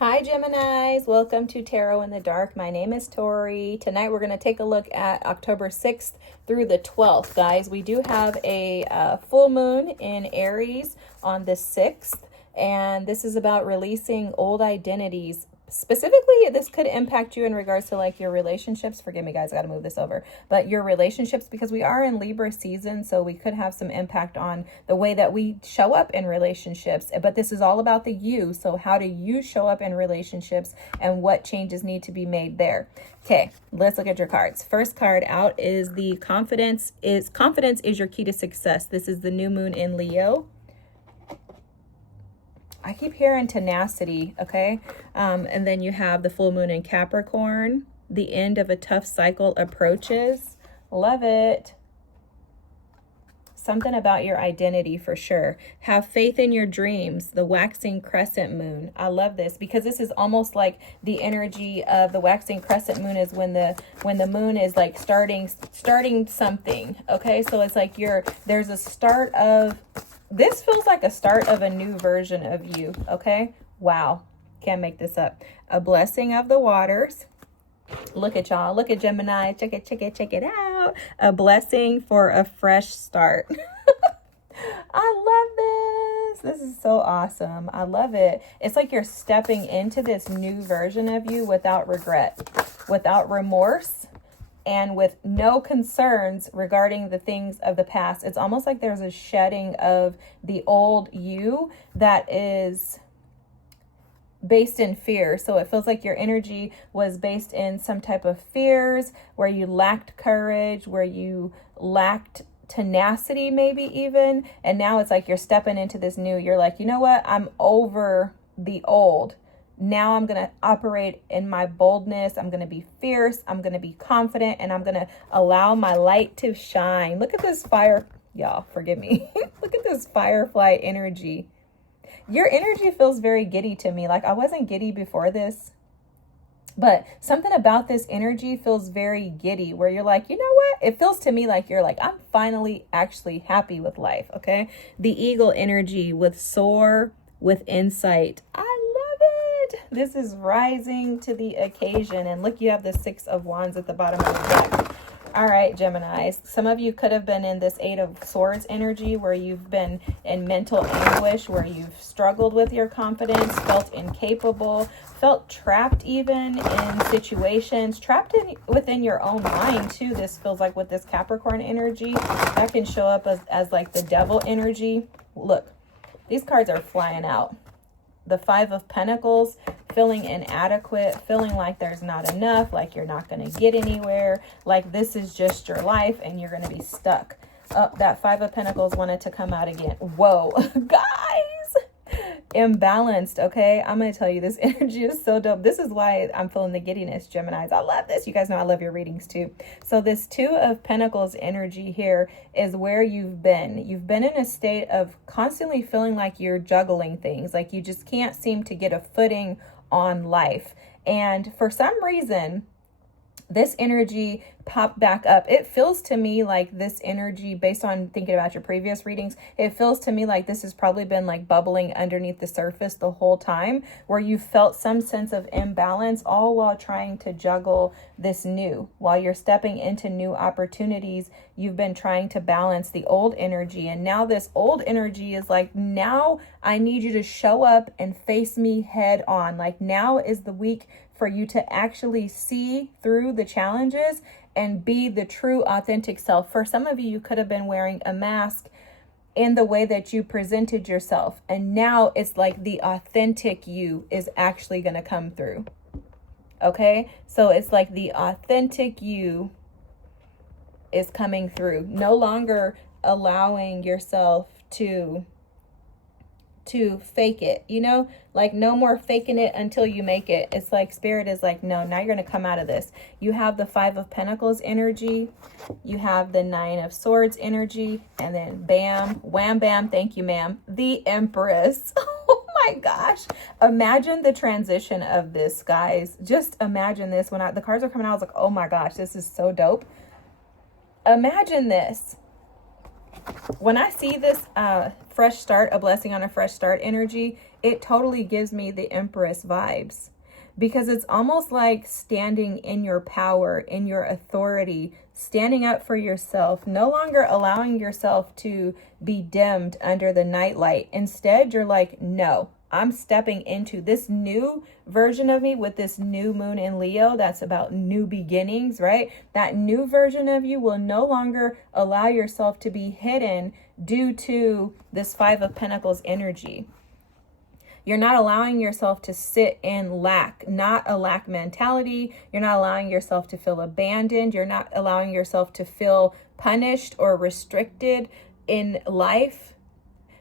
Hi Geminis, welcome to Tarot in the Dark. My name is Tori. Tonight we're going to take a look at October 6th through the 12th. Guys, we do have a full moon in Aries on the 6th, and this is about releasing old identities. Specifically, this could impact you in regards to like your relationships. Forgive me guys, I got to move this over. But your relationships, because we are in Libra season, so we could have some impact on the way that we show up in relationships. But this is all about the you. So how do you show up in relationships and what changes need to be made there? Okay, let's look at your cards. First card out is the confidence is your key to success. This is the new moon in Leo. I keep hearing tenacity, okay? And then you have the full moon in Capricorn. The end of a tough cycle approaches. Love it. Something about your identity for sure. Have faith in your dreams. The waxing crescent moon. I love this because this is almost like the energy of the waxing crescent moon is when the moon is like starting something, okay? So it's like there's a start of... This feels like a start of a new version of you, okay? Wow. Can't make this up. A blessing of the waters. Look at y'all. Look at Gemini. Check it out. A blessing for a fresh start. I love this. This is so awesome. I love it. It's like you're stepping into this new version of you without regret, without remorse, and with no concerns regarding the things of the past. It's almost like there's a shedding of the old you that is based in fear. So it feels like your energy was based in some type of fears, where you lacked courage, where you lacked tenacity maybe even. And now it's like you're stepping into this new. You're like, you know what? I'm over the old. Now I'm going to operate in my boldness. I'm going to be fierce. I'm going to be confident, and I'm going to allow my light to shine. Look at this fire. Y'all, forgive me. Look at this firefly energy. Your energy feels very giddy to me. Like I wasn't giddy before this, but something about this energy feels very giddy, where you're like, you know what? It feels to me like you're like, I'm finally actually happy with life. Okay. The eagle energy with soar, with insight. This is rising to the occasion. And look, you have the 6 of Wands at the bottom of the deck. All right, Geminis. Some of you could have been in this 8 of Swords energy, where you've been in mental anguish, where you've struggled with your confidence, felt incapable, felt trapped even in situations, trapped within your own mind too. This feels like with this Capricorn energy, that can show up as like the devil energy. Look, these cards are flying out. The 5 of Pentacles, feeling inadequate, feeling like there's not enough, like you're not going to get anywhere, like this is just your life and you're going to be stuck. Oh, that 5 of Pentacles wanted to come out again. Whoa, guys, imbalanced. Okay, I'm going to tell you, this energy is so dope. This is why I'm feeling the giddiness, Geminis. I love this. You guys know I love your readings too. So this 2 of Pentacles energy here is where you've been. You've been in a state of constantly feeling like you're juggling things, like you just can't seem to get a footing on life. And for some reason, this energy popped back up. It feels to me like this energy, based on thinking about your previous readings, it feels to me like this has probably been like bubbling underneath the surface the whole time, where you felt some sense of imbalance, all while trying to juggle this new. While you're stepping into new opportunities, you've been trying to balance the old energy. And now this old energy is like, now I need you to show up and face me head on. Like now is the week for you to actually see through the challenges and be the true authentic self. For some of you, you could have been wearing a mask in the way that you presented yourself. And now it's like the authentic you is actually going to come through. Okay. So it's like the authentic you is coming through. No longer allowing yourself to fake it, you know, like no more faking it until you make it. It's like Spirit is like, no, now you're going to come out of this. You have the 5 of Pentacles energy. You have the 9 of Swords energy. And then bam, wham, bam. Thank you, ma'am. The Empress. Oh my gosh. Imagine the transition of this, guys. Just imagine this. When the cards are coming out, I was like, oh my gosh, this is so dope. Imagine this. When I see this fresh start, a blessing on a fresh start energy, it totally gives me the Empress vibes, because it's almost like standing in your power, in your authority, standing up for yourself, no longer allowing yourself to be dimmed under the nightlight. Instead, you're like, no, I'm stepping into this new version of me with this new moon in Leo. That's about new beginnings, right? That new version of you will no longer allow yourself to be hidden due to this Five of Pentacles energy. You're not allowing yourself to sit in lack, not a lack mentality. You're not allowing yourself to feel abandoned. You're not allowing yourself to feel punished or restricted in life.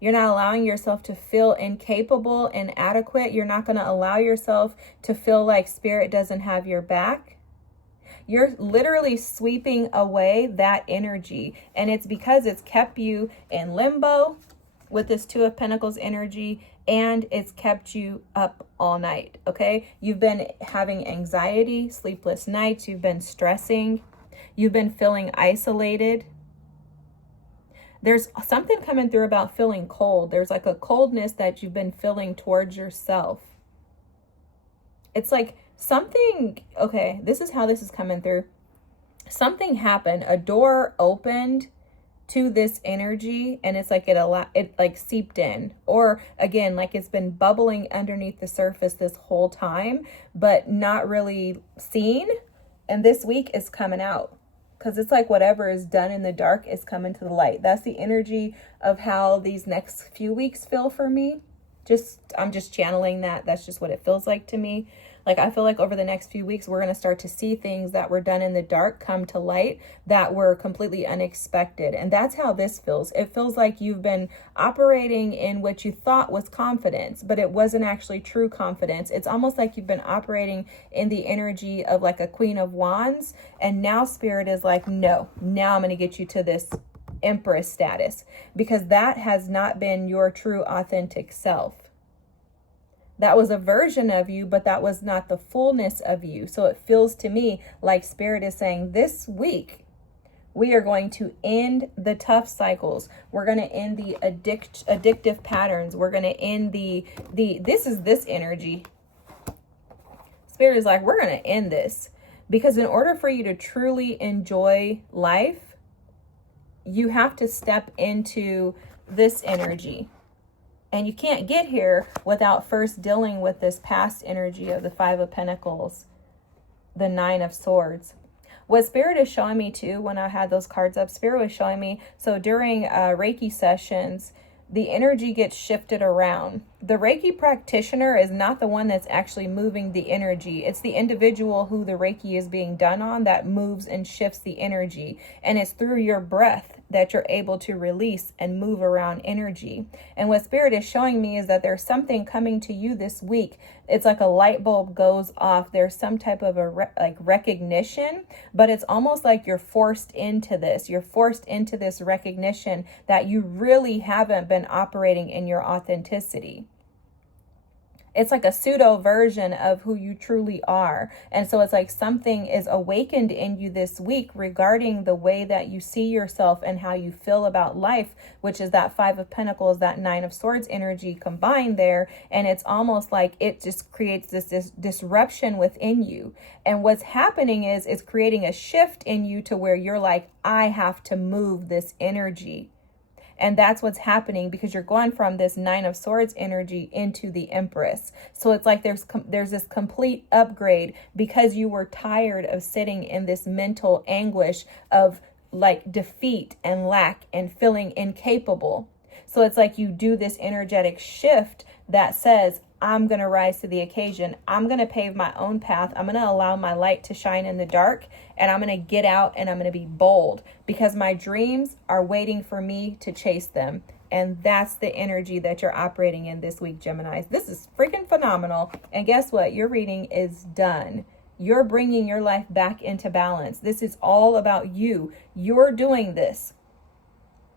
You're not allowing yourself to feel incapable, inadequate. You're not going to allow yourself to feel like spirit doesn't have your back. You're literally sweeping away that energy. And it's because it's kept you in limbo with this Two of Pentacles energy, and it's kept you up all night, okay? You've been having anxiety, sleepless nights. You've been stressing. You've been feeling isolated. There's something coming through about feeling cold. There's like a coldness that you've been feeling towards yourself. It's like something, okay, this is how this is coming through. Something happened. A door opened to this energy, and it's like it like seeped in, or again, like it's been bubbling underneath the surface this whole time, but not really seen. And this week is coming out, because it's like whatever is done in the dark is coming to the light. That's the energy of how these next few weeks feel for me. I'm just channeling that. That's just what it feels like to me. Like, I feel like over the next few weeks, we're going to start to see things that were done in the dark come to light that were completely unexpected. And that's how this feels. It feels like you've been operating in what you thought was confidence, but it wasn't actually true confidence. It's almost like you've been operating in the energy of like a Queen of Wands. And now Spirit is like, no, now I'm going to get you to this Empress status, because that has not been your true authentic self. That was a version of you, but that was not the fullness of you. So it feels to me like Spirit is saying this week, we are going to end the tough cycles. We're going to end the addictive patterns. We're going to end this energy. Spirit is like, we're going to end this, because in order for you to truly enjoy life, you have to step into this energy. And you can't get here without first dealing with this past energy of the Five of Pentacles, the Nine of Swords. What Spirit is showing me too, when I had those cards up, Spirit was showing me, so during Reiki sessions, the energy gets shifted around. The Reiki practitioner is not the one that's actually moving the energy. It's the individual who the Reiki is being done on that moves and shifts the energy. And it's through your breath that you're able to release and move around energy. And what Spirit is showing me is that there's something coming to you this week. It's like a light bulb goes off. There's some type of recognition, but it's almost like you're forced into this. You're forced into this recognition that you really haven't been operating in your authenticity. It's like a pseudo version of who you truly are. And so it's like something is awakened in you this week regarding the way that you see yourself and how you feel about life, which is that Five of Pentacles, that Nine of Swords energy combined there. And it's almost like it just creates this disruption within you. And what's happening is it's creating a shift in you to where you're like, I have to move this energy. And that's what's happening, because you're going from this Nine of Swords energy into the Empress. So it's like there's this complete upgrade, because you were tired of sitting in this mental anguish of like defeat and lack and feeling incapable. So it's like you do this energetic shift that says, I'm going to rise to the occasion. I'm going to pave my own path. I'm going to allow my light to shine in the dark, and I'm going to get out and I'm going to be bold, because my dreams are waiting for me to chase them. And that's the energy that you're operating in this week, Geminis. This is freaking phenomenal. And guess what? Your reading is done. You're bringing your life back into balance. This is all about you. You're doing this.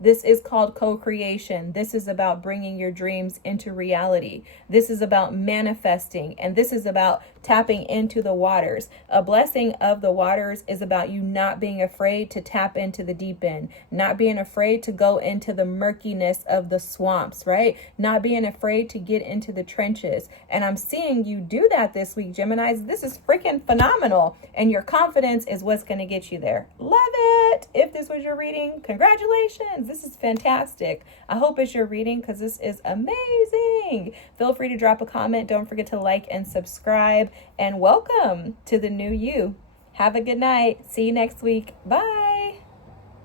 This is called co-creation. This is about bringing your dreams into reality. This is about manifesting, and this is about tapping into the waters. A blessing of the waters is about you not being afraid to tap into the deep end, not being afraid to go into the murkiness of the swamps, right? Not being afraid to get into the trenches. And I'm seeing you do that this week, Geminis. This is freaking phenomenal. And your confidence is what's going to get you there. Love it. If this was your reading, congratulations. This is fantastic. I hope it's your reading because this is amazing. Feel free to drop a comment. Don't forget to like and subscribe. And welcome to the new you. Have a good night. See you next week. Bye.